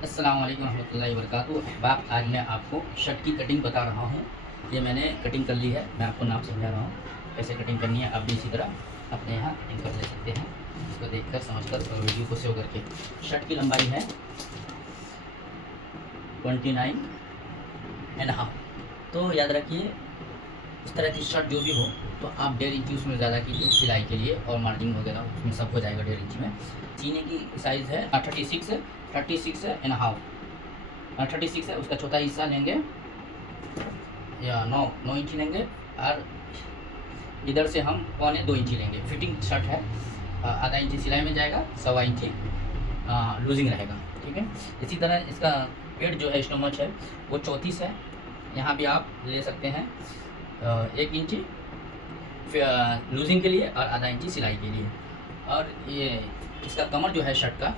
अस्सलाम वालेकुम रहमतुल्लाहि व बरकातुहू। अहबाब, आज मैं आपको शर्ट की कटिंग बता रहा हूँ। ये मैंने कटिंग कर ली है, मैं आपको नाप समझा रहा हूँ कैसे कटिंग करनी है। आप भी इसी तरह अपने यहाँ कटिंग कर ले सकते हैं, इसको देखकर समझकर और वीडियो को सेव करके। शर्ट की लंबाई है 29.5। तो याद रखिए, इस तरह की शर्ट जो भी हो तो आप 1.5 इंची उसमें ज़्यादा कीजिए सिलाई के लिए, और मार्जिन वगैरह उसमें सब हो जाएगा 1.5 इंची में। सीने की साइज़ है 36 एंड हाफ। 36 है, उसका चौथा हिस्सा लेंगे या 9 इंची लेंगे, और इधर से हम 1.25 इंची लेंगे। फिटिंग शर्ट है, आधा इंची सिलाई में जाएगा, 1.25 इंची लूजिंग रहेगा। ठीक है। इसी तरह इसका पेड़ जो है स्टोमच है वो 34 है, यहाँ भी आप ले सकते हैं 1 इंची लूजिंग के लिए और आधा इंची सिलाई के लिए। और ये इसका कमर जो है शर्ट का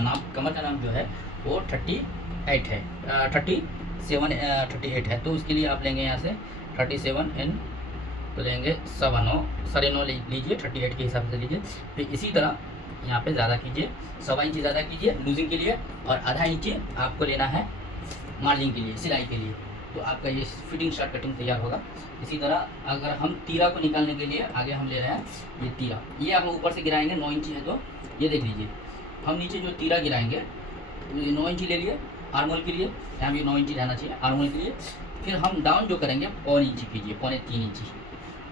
नाप, कमर का नाप जो है वो 38 है, 38 है। तो इसके लिए आप लेंगे यहाँ से 37 एन, तो लेंगे 9.25 लीजिए, 38 के हिसाब से लीजिए। फिर इसी तरह यहाँ पे ज़्यादा कीजिए, 1.25 इंची ज़्यादा कीजिए लूजिंग के लिए, और आधा इंची आपको लेना है मार्जिन के लिए, सिलाई के लिए। तो आपका ये फिटिंग शर्ट कटिंग तैयार होगा। इसी तरह अगर हम तीरा को निकालने के लिए आगे हम ले रहे हैं ये तीरा, ये हम ऊपर से गिराएंगे 9 इंची है, तो ये देख लीजिए हम नीचे जो तीरा गिराएंगे ये 9 इंची ले लिए आर्मोल के लिए, यहाँ भी 9 इंची रहना चाहिए आर्मोल के लिए। फिर हम डाउन जो करेंगे 1.25 इंची कीजिए, 3.25 इंची,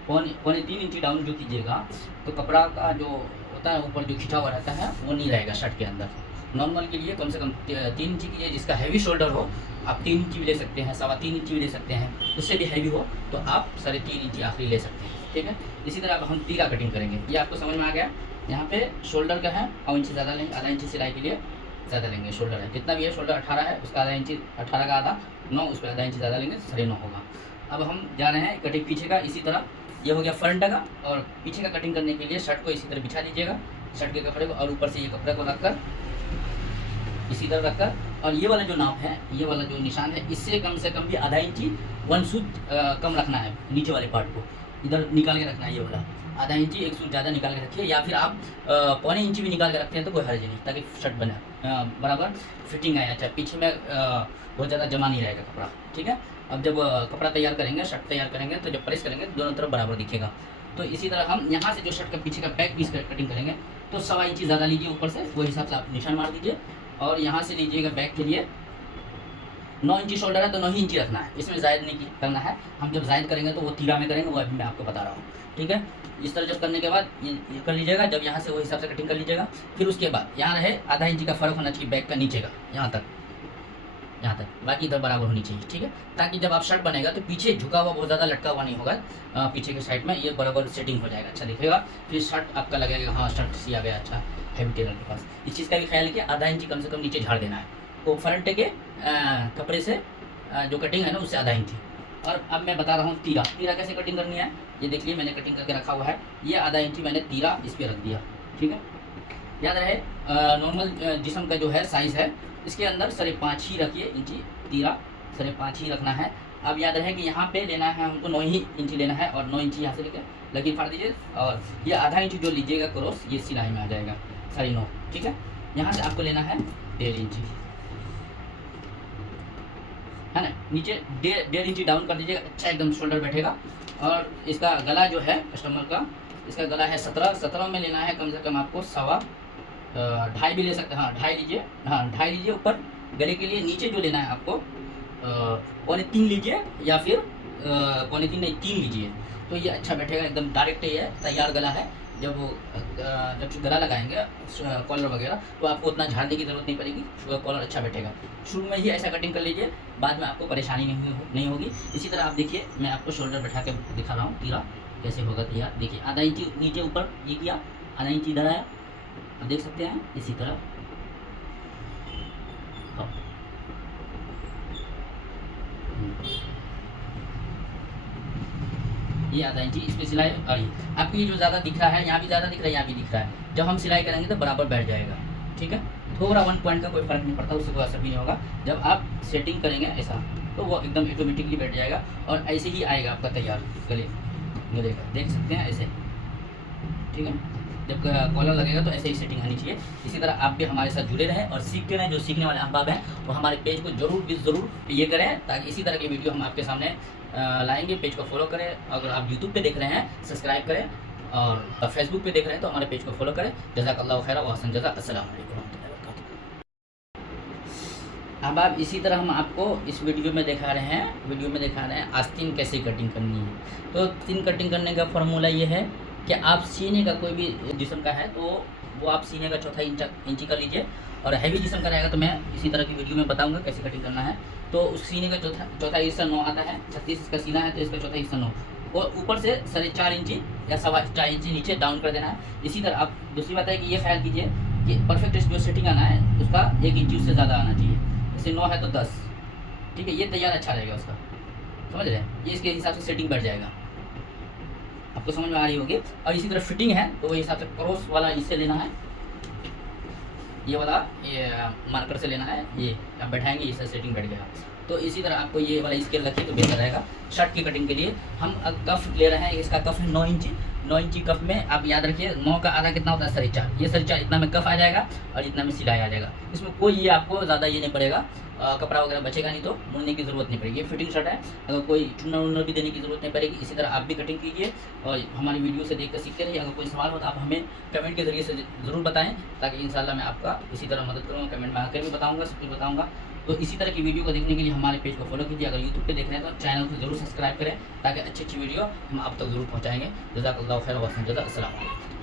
3.25 इंची डाउन जो कीजिएगा तो कपड़ा का जो होता है ऊपर जो खिंचा हुआ रहता है वो नहीं रहेगा शर्ट के अंदर। नॉर्मल के लिए कम से कम 3 इंची कीजिए। जिसका हैवी शोल्डर हो आप 3 इंची भी ले सकते हैं, 3.25 इंची भी ले सकते हैं। उससे भी हैवी हो तो आप 3.5 इंची आखिरी ले सकते हैं। ठीक है। इसी तरह अब हम तीरा कटिंग करेंगे, ये आपको समझ में आ गया। यहाँ पे शोल्डर का है 9 इंची ज़्यादा लेंगे, आधा इंची सिलाई के लिए ज़्यादा लेंगे। शोल्डर है जितना भी है, शोल्डर 18 है, उसका आधा इंची, 18 का आधा 9, उस पर आधा इंची ज़्यादा लेंगे, 9.5 होगा। अब हम जा रहे हैं कटिंग पीछे का। इसी तरह ये हो गया फ्रंट का, और पीछे का कटिंग करने के लिए शर्ट को इसी तरह बिछा लीजिएगा, शर्ट के कपड़े को, और ऊपर से ये कपड़े को रखकर इसी तरह रखकर, और ये वाला जो नाप है, ये वाला जो निशान है, इससे कम से कम भी आधा इंची 1 सूत कम रखना है। नीचे वाले पार्ट को इधर निकाल के रखना है, ये वाला आधा इंची 1 सूत ज़्यादा निकाल के रखिए, या फिर आप 1.25 इंची भी निकाल के रखते हैं तो कोई हर्ज नहीं, ताकि शर्ट बने बराबर फिटिंग आए। अच्छा, पीछे में बहुत ज़्यादा जमा नहीं रहेगा कपड़ा। ठीक है। अब जब कपड़ा तैयार करेंगे, शर्ट तैयार करेंगे, तो जब प्रेस करेंगे दोनों तरफ बराबर दिखेगा। तो इसी तरह हम यहाँ से जो शर्ट का पीछे का बैक पीस कटिंग करेंगे तो 1.25 इंची ज़्यादा लीजिए ऊपर से, वो हिसाब से आप निशान मार दीजिए। और यहाँ से लीजिएगा बैक के लिए 9 इंची शोल्डर है तो 9 ही इंची रखना है, इसमें जायद नहीं करना है। हम जब जायद करेंगे तो वो तीरा में करेंगे, वो अभी मैं आपको बता रहा हूँ। ठीक है। इस तरह जब करने के बाद ये कर लीजिएगा, जब यहाँ से वो हिसाब से कटिंग कर लीजिएगा। फिर उसके बाद यहाँ रहे आधा इंची का फ़र्क होना चाहिए बैक का नीचे का, यहाँ तक, बाकी इधर बराबर होनी चाहिए। ठीक है। ताकि जब आप शर्ट बनेगा तो पीछे झुका हुआ, बहुत ज़्यादा लटका हुआ नहीं होगा, पीछे के साइड में ये बराबर सेटिंग हो जाएगा, अच्छा दिखेगा। फिर शर्ट आपका लगेगा हाँ शर्ट सिया गया अच्छा, हैवी टेलर के पास। इस चीज़ का भी ख्याल रखिए, आधा इंची कम से कम नीचे झाड़ देना है, वो फ्रंट के कपड़े से जो कटिंग है ना उससे आधा इंची। और अब मैं बता रहा हूँ तीरा कैसे कटिंग करनी है। ये देखिए मैंने कटिंग करके रखा हुआ है, ये आधा इंची मैंने तीरा इस पर रख दिया। ठीक है। याद रहे नॉर्मल जिस्म का जो है साइज़ है, इसके अंदर 5.5 ही रखिए इंची, तीरा 5.5 ही रखना है। अब याद रहे कि यहाँ पे लेना है हमको 9 ही इंची लेना है, और 9 इंची यहाँ से लेकर लकीर फाड़ दीजिए, और ये आधा इंची जो लीजिएगा क्रॉस, ये सिलाई में आ जाएगा 9.5। ठीक है। यहाँ से आपको लेना है 1.5 इंची, है ना, नीचे 1.5 इंची डाउन कर दीजिएगा, अच्छा एकदम शोल्डर बैठेगा। और इसका गला जो है कस्टमर का, इसका गला है 17 में लेना है कम से कम आपको 2.5 भी ले सकते हैं, हाँ 2.5 लीजिए, हाँ 2.5 लीजिए ऊपर। गले के लिए नीचे जो लेना है आपको 3.25 लीजिए, या फिर 3.25 नहीं 3 लीजिए, तो ये अच्छा बैठेगा एकदम। डायरेक्ट ये तैयार गला है। जब गला लगाएंगे कॉलर वगैरह तो आपको उतना झाड़ने की ज़रूरत नहीं पड़ेगी, कॉलर अच्छा बैठेगा। शुरू में ही ऐसा कटिंग कर लीजिए, बाद में आपको परेशानी नहीं होगी। इसी तरह आप देखिए, मैं आपको शोल्डर बैठा के दिखा रहा हूँ तीरा कैसे होगा तैयार। देखिए आधा इंची नीचे ऊपर ये किया, आधा इंची इधर आया, आप देख सकते हैं इसी तरह। हाँ। ये आधा इंची इस पर सिलाई, और ये आपको ये जो ज़्यादा दिख रहा है, यहाँ भी ज़्यादा दिख रहा है, यहाँ भी दिख रहा है। जब हम सिलाई करेंगे तो बराबर बैठ जाएगा। ठीक है। थोड़ा 1 पॉइंट का कोई फ़र्क नहीं पड़ता, उससे कोई असर भी नहीं होगा। जब आप सेटिंग करेंगे ऐसा तो वो एकदम ऑटोमेटिकली बैठ जाएगा, और ऐसे ही आएगा आपका तैयार गले का, देख सकते हैं ऐसे। ठीक है। जब कॉलर लगेगा तो ऐसे ही सेटिंग आनी चाहिए। इसी तरह आप भी हमारे साथ जुड़े रहें और सीखते रहें। जो सीखने वाले अहबाब हैं वो हमारे पेज को ज़रूर ये करें, ताकि इसी तरह की वीडियो हम आपके सामने लाएंगे। पेज को फॉलो करें। अगर आप यूट्यूब पे देख रहे हैं सब्सक्राइब करें, और फेसबुक पे देख रहे हैं तो हमारे पेज को फॉलो करें। जज़ाकल्लाहु खैर व अहसन जज़ा। अस्सलामु अलैकुम वरहमतुल्लाहि वबरकातुहू। अब आप इसी तरह हम आपको इस वीडियो में दिखा रहे हैं आस्तीन कैसे कटिंग करनी है। तो तीन कटिंग करने का फार्मूला ये है कि आप सीने का कोई भी जिस्म का है तो वो आप सीने का चौथा इंची कर लीजिए, और हैवी जिस्म का रहेगा तो मैं इसी तरह की वीडियो में बताऊंगा कैसे कटिंग करना है। तो उस सीने का चौथा हिस्सा 9 आता है। 36 का सीना है तो इसका चौथा हिस्सा 9, और ऊपर से 4.5 इंची या 4.25 इंची नीचे डाउन कर देना है। इसी तरह आप दूसरी बात है कि ये ख्याल कीजिए कि परफेक्ट जो सेटिंग आना है उसका 1 इंची उससे ज़्यादा आना चाहिए। जैसे 9 है तो 10, ठीक है, ये तैयार अच्छा रहेगा उसका, समझ रहे हैं। ये इसके हिसाब से सेटिंग बैठ जाएगा, आपको समझ में आ रही होगी। और इसी तरह फिटिंग है तो वही हिसाब से क्रॉस वाला इससे लेना है, ये वाला ये मार्कर से लेना है। ये आप बैठाएंगे इससे सेटिंग बैठ गया। तो इसी तरह आपको ये वाला स्केल रखिए तो बेहतर रहेगा। शर्ट की कटिंग के लिए हम कफ ले रहे हैं, इसका कफ है 9 इंची। 9 इंची कफ में आप याद रखिए 9 का आधा कितना होता है 4.5। ये 4.5 इतना में कफ आ जाएगा और इतना में सिलाई आ जाएगा। इसमें कोई ये आपको ज़्यादा ये नहीं पड़ेगा, कपड़ा वगैरह बचेगा नहीं, तो मुड़ने की ज़रूरत नहीं पड़ेगी। ये फिटिंग शर्ट है, अगर कोई चुनर उन्नर भी देने की ज़रूरत नहीं पड़ेगी। इसी तरह आप भी कटिंग कीजिए और हमारी वीडियो से देखकर सीखते रहिए। अगर कोई सवाल हो तो आप हमें कमेंट के ज़रिए से ज़रूर बताएं, ताकि इंशाल्लाह मैं आपका इसी तरह मदद करूँगा। कमेंट में आकर भी बताऊँगा, सब कुछ बताऊँगा। तो इसी तरह की वीडियो को देखने के लिए हमारे पेज को फॉलो कीजिए। अगर यूट्यूब पे देख रहे हैं तो चैनल को ज़रूर सब्सक्राइब करें, ताकि अच्छी वीडियो हम आप तक ज़रूर पहुँचाएँगे। जज़ाकल्लाहु खैर व अहसन जज़ा। अस्सलामु अलैकुम।